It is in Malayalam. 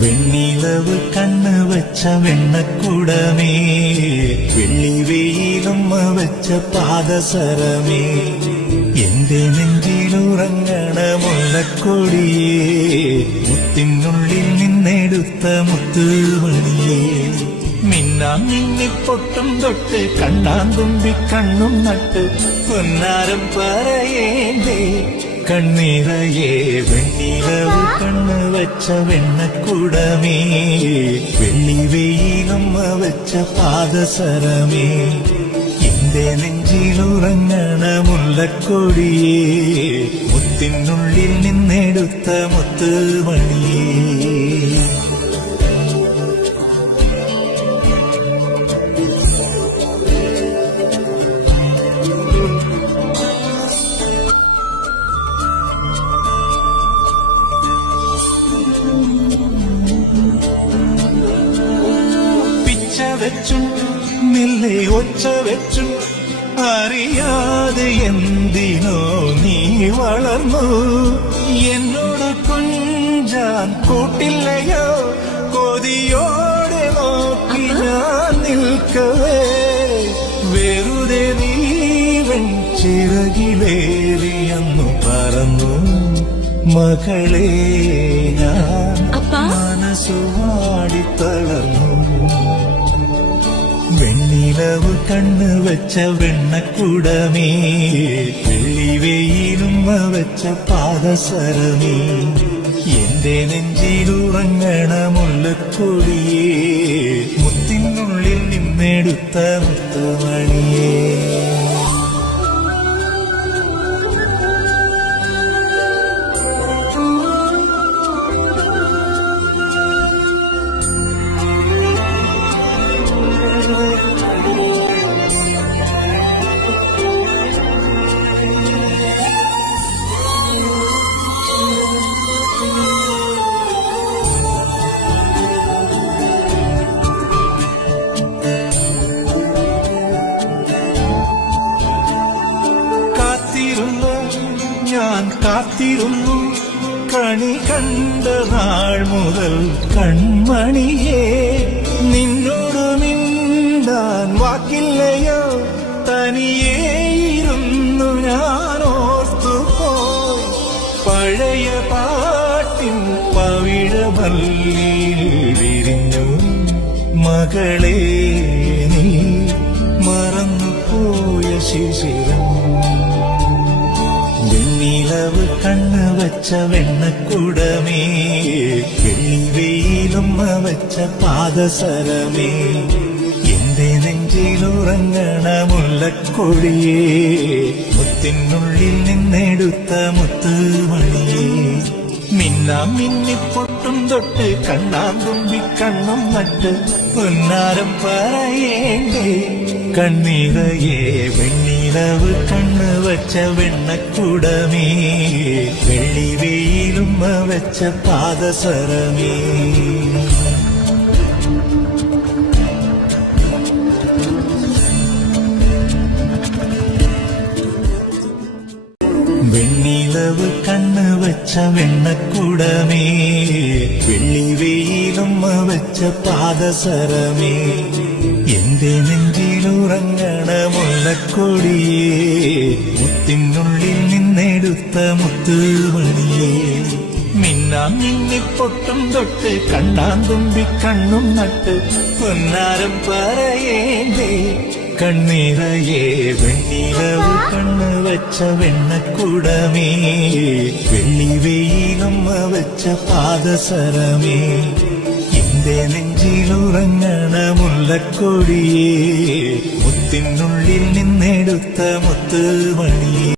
വെണ്ണിലവ് കണ്ണ് വെച്ച വെണ്ണക്കുടമേ, വെള്ളി വെയിലുമ്മ വെച്ച പാദസരമേ, എന്റെ നെഞ്ചിലുറങ്ങണ മുല്ലക്കൊടിയേ, മുത്തിനുള്ളിൽ നിന്നെടുത്ത മുത്തുമണിയേ, മിന്നാം മിന്നിപ്പൊട്ടും തൊട്ട് കണ്ണാന്തുമ്പി കണ്ണും നട്ട് പൊന്നാരം പറയേണ്ടേ കണ്ണീറയേ. വെണ്ണിലവ് കണ്ണ് വെച്ച വെണ്ണക്കുടമേ, വെള്ളി വെയിലുമ്മ വെച്ച പാദസരമേ, എന്റെ നെഞ്ചിലുറങ്ങണ മുല്ലക്കൊടിയേ, മുത്തിനുള്ളിൽ നിന്നെടുത്ത മുത്തുമണിയേ. പിച്ച വെച്ചും മെല്ലെ ഒച്ച വെച്ചും അറിയാതെ എന്തിനോ നീ വളർന്നു, എന്നോട് കൊഞ്ചാൻ കൂട്ടില്ലയോ, കൊതിയോടെ നോക്കി ഞാൻ നിൽക്കവേ, വെറുതെ നീ വെഞ്ചിറകിലേറിയെന്നു പറന്നു മകളെ, ഞാൻ മനസ്സുവാടി തളർന്നു. വെണ്ണിലവ് കണ്ണ് വെച്ച വെണ്ണക്കുടമേ, വെള്ളി വെയിലുമ്മ വെച്ച പാദസരമേ, എന്റെ നെഞ്ചിലുറങ്ങണ മുല്ലക്കൊടിയേ, മുത്തിനുള്ളിൽ നിന്നെടുത്ത മുത്തമണിയേ. ഞാൻ കാത്തിരുന്നു കണി കണ്ട നാൾ മുതൽ കൺമണിയേ, നിന്നോട് മിണ്ടാൻ വാക്കില്ലയോ, തനിയേ ഇരുന്നു ഞാൻ ഓർത്തുപോയി, പഴയ പാട്ടിൻ പവിഴമല്ലിൽ വിരിഞ്ഞു മകളെ, നീ മറന്നുപോയ ശിശിരം. വെണ്ണിലവ് കണ്ണ് വെച്ച വെണ്ണക്കുടമേ, വെള്ളി വെയിലുമ്മ വെച്ച പാദസരമേ, എന്റെ നെഞ്ചിലുറങ്ങണ മുല്ലക്കൊടിയേ, മുത്തിനുള്ളിൽ നിന്നെടുത്ത മുത്തുമണിയേ, മിന്നാം മിന്നിപ്പൊട്ടും തൊട്ട് കണ്ണാന്തുമ്പി കണ്ണും നട്ട് പൊന്നാരം പറയേണ്ടേ കണ്ണീറയേ. വെണ്ണിലവ് കണ്ണ് വെച്ച വെണ്ണക്കുടമേ, വെള്ളി വെയിലുമ്മ വെച്ച പാദസരമേ. വെണ്ണിലവ് കണ്ണ് വെച്ച വെണ്ണക്കുടമേ, വെള്ളി വെയിലുമ്മ വെച്ച പാദസരമേ, എന്റെ നെഞ്ചിലുറങ്ങണ മുല്ലക്കൊടിയേ, മുത്തിനുള്ളിൽ നിന്നെടുത്ത മുത്തുമണിയേ, മിന്നാം മിന്നിപ്പൊട്ടും തൊട്ട് കണ്ണാന്തുമ്പി കണ്ണും നട്ട് പൊന്നാരം പറയേണ്ടേ കണ്ണീറയേ. വെണ്ണിലവ് കണ്ണ് വെച്ച വെണ്ണക്കുടമേ, വെള്ളി വെയിലുമ്മ വെച്ച പാദസരമേ, എന്റെ നെഞ്ചിലുറങ്ങണ മുല്ലക്കൊടിയേ, മുത്തിനുള്ളിൽ നിന്നെടുത്ത മുത്തുമണിയേ.